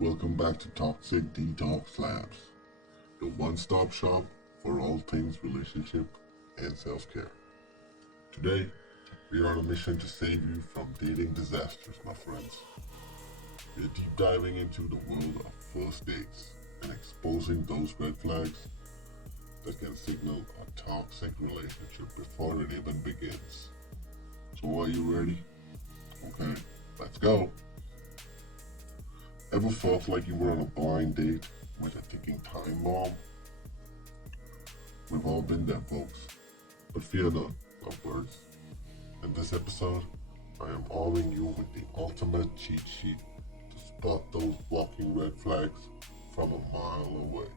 Welcome back to Toxic Detox Labs, the one-stop shop for all things relationship and self-care. Today, we are on a mission to save you from dating disasters, my friends. We are deep diving into the world of first dates and exposing those red flags that can signal a toxic relationship before it even begins. So are you ready? Okay, let's go. Ever felt like you were on a blind date with a ticking time bomb? We've all been there, folks. But fear not, lovebirds. In this episode, I am arming you with the ultimate cheat sheet to spot those walking red flags from a mile away.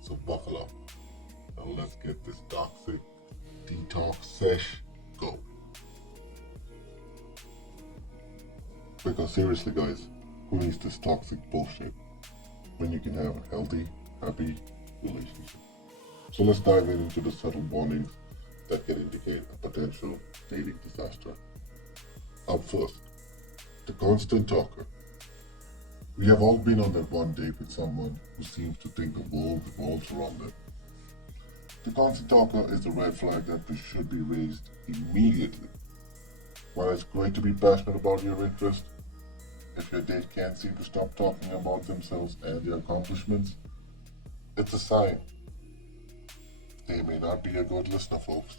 So buckle up and let's get this toxic detox sesh go. Because seriously, guys, who needs this toxic bullshit when you can have a healthy, happy relationship? So let's dive into the subtle warnings that can indicate a potential dating disaster. Up first, the constant talker. We have all been on that one date with someone who seems to think the world revolves around them. The constant talker is a red flag that should be raised immediately. While it's great to be passionate about your interest, if your date can't seem to stop talking about themselves and their accomplishments, it's a sign they may not be a good listener, folks.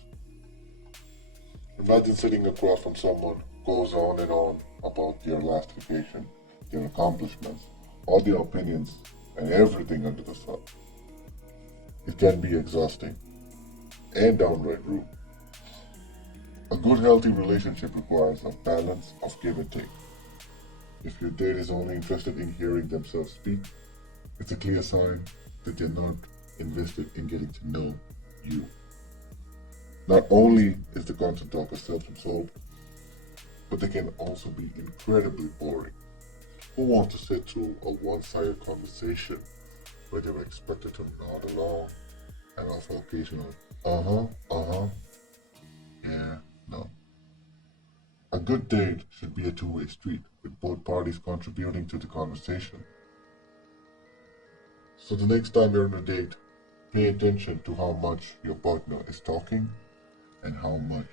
Imagine sitting across from someone who goes on and on about their last vacation, their accomplishments, all their opinions, and everything under the sun. It can be exhausting and downright rude. A good, healthy relationship requires a balance of give and take. If your date is only interested in hearing themselves speak, it's a clear sign that they're not invested in getting to know you. Not only is the constant talker self-absorbed, but they can also be incredibly boring. Who wants to sit through a one-sided conversation where they're expected to nod along and offer occasional yeah, no. A good date should be a two-way street, with both parties contributing to the conversation. So the next time you're on a date, pay attention to how much your partner is talking and how much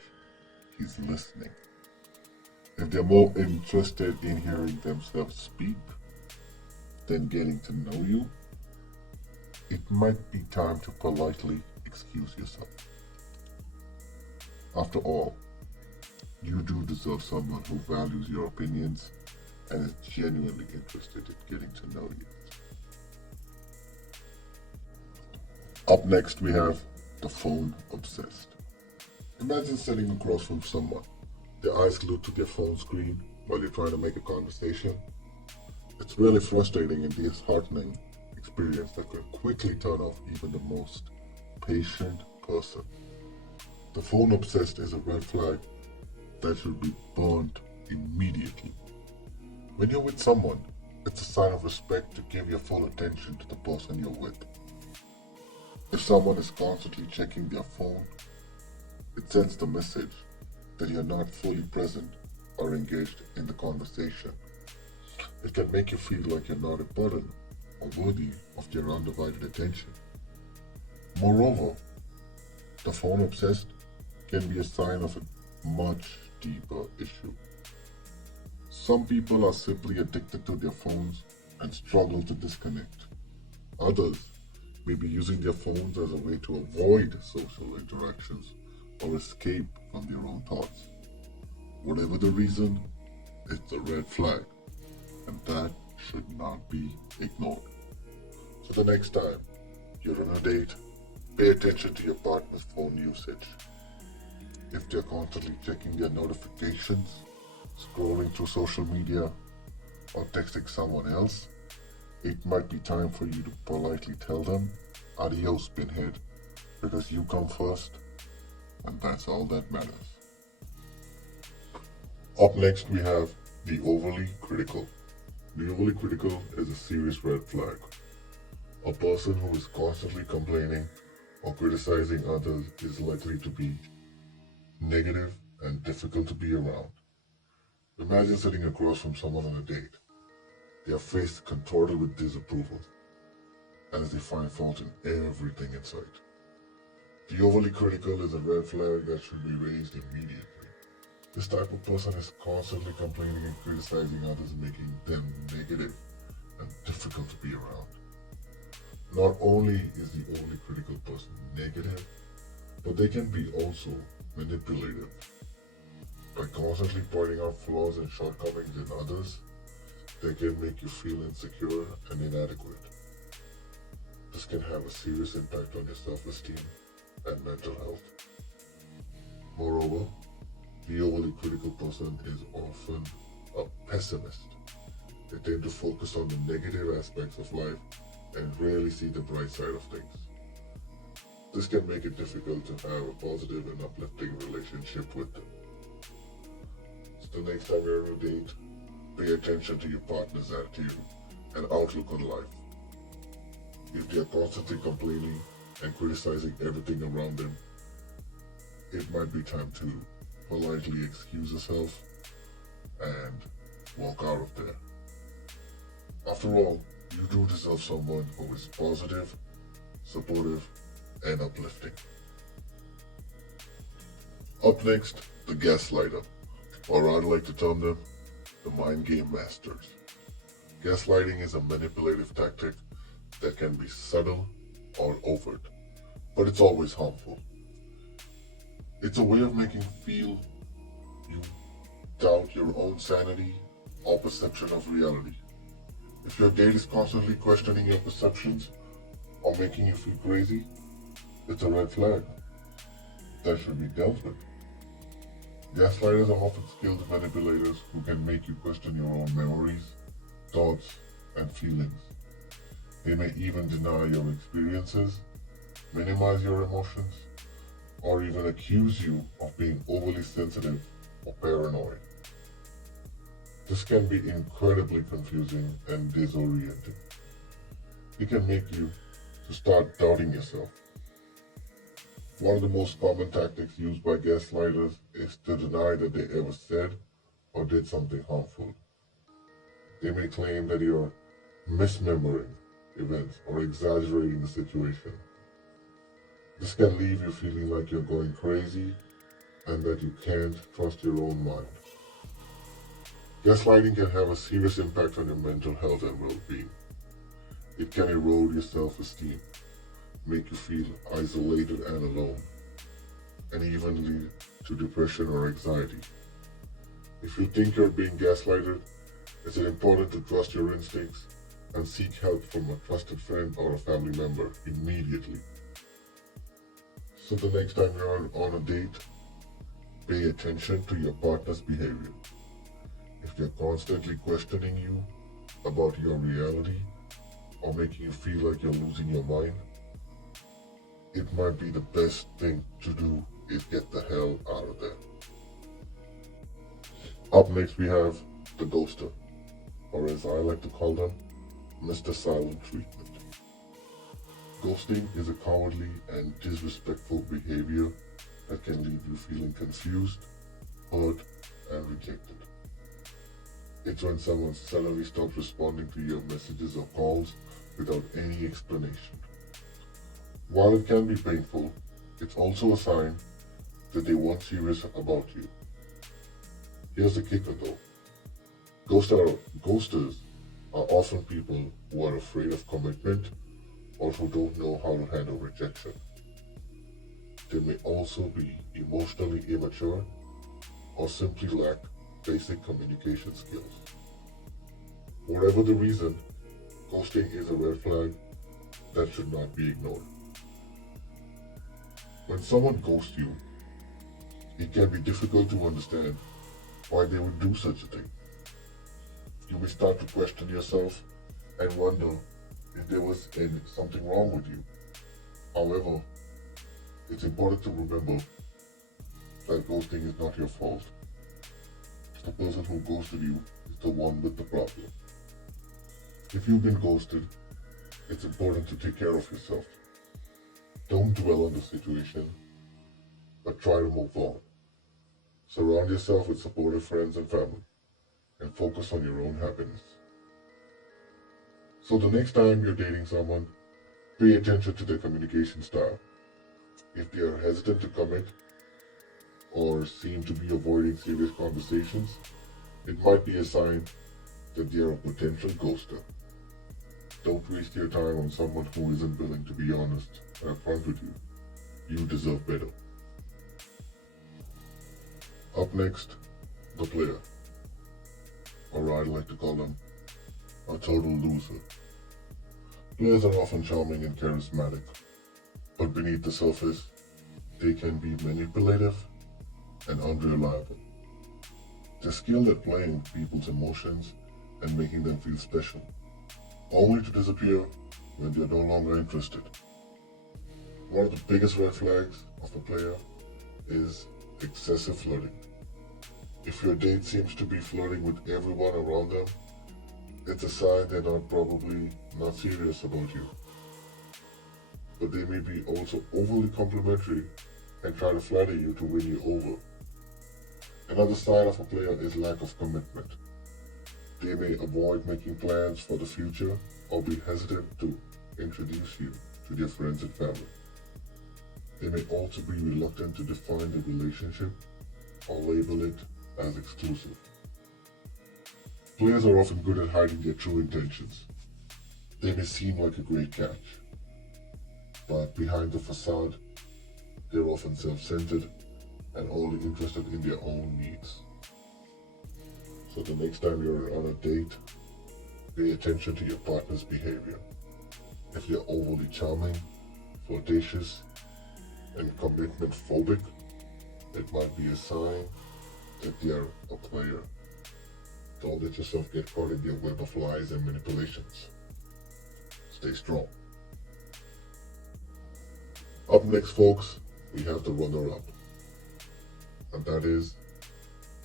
he's listening. If they're more interested in hearing themselves speak than getting to know you, it might be time to politely excuse yourself. After all, you do deserve someone who values your opinions and is genuinely interested in getting to know you. Up next, we have the phone obsessed. Imagine sitting across from someone, their eyes glued to their phone screen while you're trying to make a conversation. It's really frustrating and disheartening experience that can quickly turn off even the most patient person. The phone obsessed is a red flag that should be burnt immediately. When you're with someone, it's a sign of respect to give your full attention to the person you're with. If someone is constantly checking their phone, it sends the message that you're not fully present or engaged in the conversation. It can make you feel like you're not a burden or worthy of their undivided attention. Moreover, the phone obsessed can be a sign of a much deeper issue. Some people are simply addicted to their phones and struggle to disconnect. Others may be using their phones as a way to avoid social interactions or escape from their own thoughts. Whatever the reason, it's a red flag, and that should not be ignored. So the next time you're on a date, pay attention to your partner's phone usage. If they're constantly checking their notifications, scrolling through social media, or texting someone else, it might be time for you to politely tell them, adios, pinhead, because you come first, and that's all that matters. Up next, we have the overly critical. The overly critical is a serious red flag. A person who is constantly complaining or criticizing others is likely to be negative and difficult to be around. Imagine sitting across from someone on a date. Their face contorted with disapproval as they find fault in everything in sight. The overly critical is a red flag that should be raised immediately. This type of person is constantly complaining and criticizing others, making them negative and difficult to be around. Not only is the overly critical person negative, but they can be also manipulative. By constantly pointing out flaws and shortcomings in others, they can make you feel insecure and inadequate. This can have a serious impact on your self-esteem and mental health. Moreover, the overly critical person is often a pessimist. They tend to focus on the negative aspects of life and rarely see the bright side of things. This can make it difficult to have a positive and uplifting relationship with them. So the next time you're on a date, pay attention to your partner's attitude and outlook on life. If they are constantly complaining and criticizing everything around them, it might be time to politely excuse yourself and walk out of there. After all, you do deserve someone who is positive, supportive, and uplifting. Up next, the gaslighter, or I'd like to term them, the mind game masters. Gaslighting is a manipulative tactic that can be subtle or overt, but it's always harmful. It's a way of making feel you doubt your own sanity or perception of reality. If your date is constantly questioning your perceptions or making you feel crazy, it's a red flag that should be dealt with. Gaslighters are often skilled manipulators who can make you question your own memories, thoughts, and feelings. They may even deny your experiences, minimize your emotions, or even accuse you of being overly sensitive or paranoid. This can be incredibly confusing and disorienting. It can make you to start doubting yourself. One of the most common tactics used by gaslighters is to deny that they ever said or did something harmful. They may claim that you're misremembering events or exaggerating the situation. This can leave you feeling like you're going crazy and that you can't trust your own mind. Gaslighting can have a serious impact on your mental health and well-being. It can erode your self-esteem, make you feel isolated and alone, and even lead to depression or anxiety. If you think you're being gaslighted, it's important to trust your instincts and seek help from a trusted friend or a family member immediately. So the next time you're on a date, pay attention to your partner's behavior. If they're constantly questioning you about your reality or making you feel like you're losing your mind, it might be the best thing to do is get the hell out of there. Up next we have the ghoster, or as I like to call them, Mr. Silent Treatment. Ghosting is a cowardly and disrespectful behavior that can leave you feeling confused, hurt, and rejected. It's when someone suddenly stops responding to your messages or calls without any explanation. While it can be painful, it's also a sign that they weren't serious about you. Here's the kicker though. Ghosters are often people who are afraid of commitment or who don't know how to handle rejection. They may also be emotionally immature or simply lack basic communication skills. Whatever the reason, ghosting is a red flag that should not be ignored. When someone ghosts you, it can be difficult to understand why they would do such a thing. You may start to question yourself and wonder if there was something wrong with you. However, it's important to remember that ghosting is not your fault. The person who ghosted you is the one with the problem. If you've been ghosted, it's important to take care of yourself. Don't dwell on the situation, but try to move on. Surround yourself with supportive friends and family, and focus on your own happiness. So the next time you're dating someone, pay attention to their communication style. If they are hesitant to commit or seem to be avoiding serious conversations, it might be a sign that they are a potential ghoster. Don't waste your time on someone who isn't willing to be honest and upfront with you. You deserve better. Up next, the player, or I'd like to call him a total loser. Players are often charming and charismatic, but beneath the surface, they can be manipulative and unreliable. They're skilled at playing with people's emotions and making them feel special, only to disappear when they're no longer interested. One of the biggest red flags of a player is excessive flirting. If your date seems to be flirting with everyone around them, it's a sign they're probably not serious about you. But they may be also overly complimentary and try to flatter you to win you over. Another sign of a player is lack of commitment. They may avoid making plans for the future or be hesitant to introduce you to their friends and family. They may also be reluctant to define the relationship or label it as exclusive. Players are often good at hiding their true intentions. They may seem like a great catch, but behind the facade, they're often self-centered and only interested in their own needs. So the next time you're on a date, pay attention to your partner's behavior. If they're overly charming, flirtatious, and commitment phobic, it might be a sign that they are a player. Don't let yourself get caught in their web of lies and manipulations. Stay strong. Up next, folks, we have the runner-up, and that is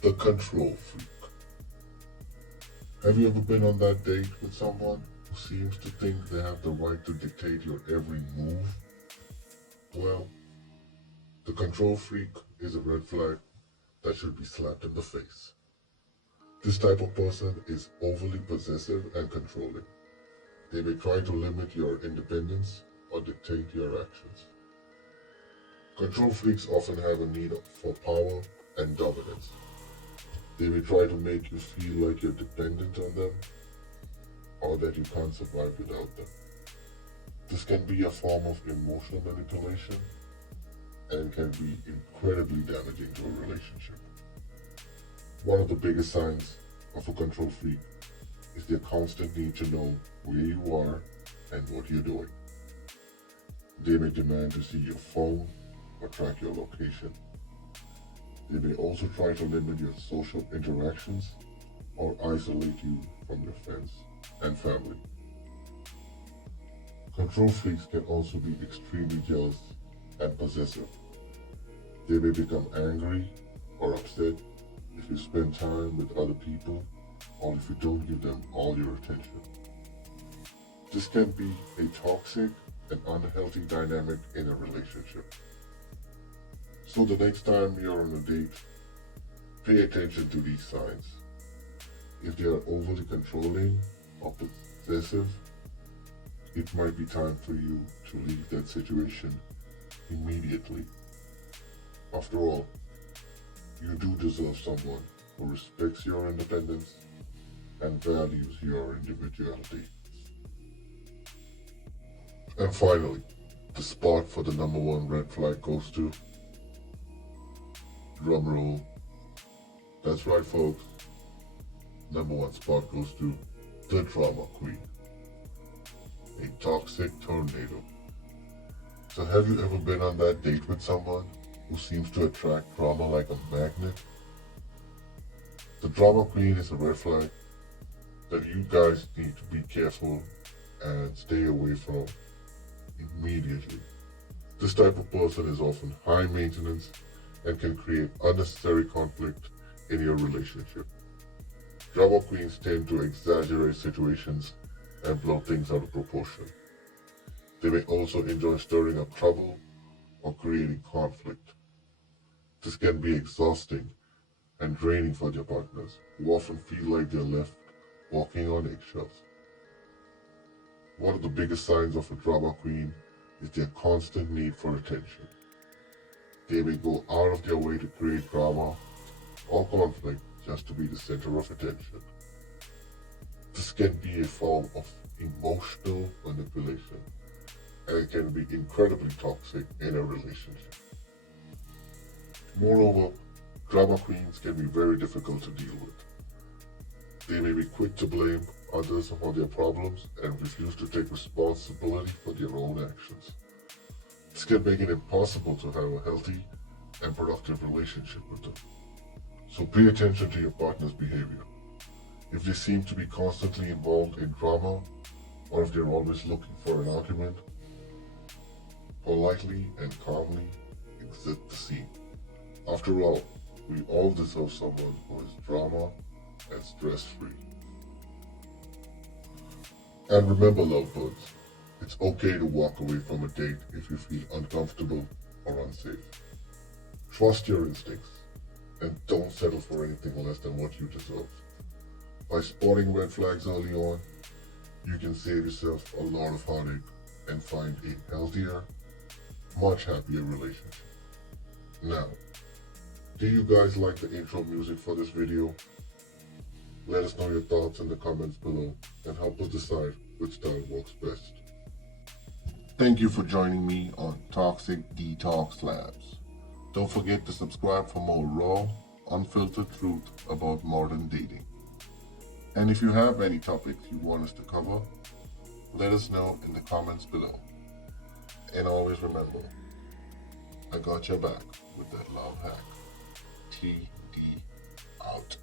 the control freak. Have you ever been on that date with someone who seems to think they have the right to dictate your every move? Well, the control freak is a red flag that should be slapped in the face. This type of person is overly possessive and controlling. They may try to limit your independence or dictate your actions. Control freaks often have a need for power and dominance. They may try to make you feel like you're dependent on them or that you can't survive without them. This can be a form of emotional manipulation and can be incredibly damaging to a relationship. One of the biggest signs of a control freak is their constant need to know where you are and what you're doing. They may demand to see your phone or track your location. They may also try to limit your social interactions or isolate you from your friends and family. Control freaks can also be extremely jealous and possessive. They may become angry or upset if you spend time with other people or if you don't give them all your attention. This can be a toxic and unhealthy dynamic in a relationship. So the next time you're on a date, pay attention to these signs. If they are overly controlling or possessive, it might be time for you to leave that situation immediately. After all, you do deserve someone who respects your independence and values your individuality. And finally, the spot for the number one red flag goes to, drum roll, that's right folks, number one spot goes to the drama queen, a toxic tornado. So have you ever been on that date with someone who seems to attract drama like a magnet? The drama queen is a red flag that you guys need to be careful and stay away from immediately. This type of person is often high maintenance and can create unnecessary conflict in your relationship. Drama queens tend to exaggerate situations and blow things out of proportion. They may also enjoy stirring up trouble or creating conflict. This can be exhausting and draining for their partners, who often feel like they're left walking on eggshells. One of the biggest signs of a drama queen is their constant need for attention. They may go out of their way to create drama or conflict just to be the center of attention. This can be a form of emotional manipulation, and it can be incredibly toxic in a relationship. Moreover, drama queens can be very difficult to deal with. They may be quick to blame others for their problems and refuse to take responsibility for their own actions. This can make it impossible to have a healthy and productive relationship with them. So pay attention to your partner's behavior. If they seem to be constantly involved in drama, or if they're always looking for an argument, politely and calmly exit the scene. After all, we all deserve someone who is drama and stress-free. And remember, loved ones, it's okay to walk away from a date if you feel uncomfortable or unsafe. Trust your instincts and don't settle for anything less than what you deserve. By spotting red flags early on, you can save yourself a lot of heartache and find a healthier, much happier relationship. Now, do you guys like the intro music for this video? Let us know your thoughts in the comments below and help us decide which style works best. Thank you for joining me on Toxic Detox Labs. Don't forget to subscribe for more raw, unfiltered truth about modern dating. And if you have any topics you want us to cover, let us know in the comments below. And always remember, I got your back with that love hack. TD out.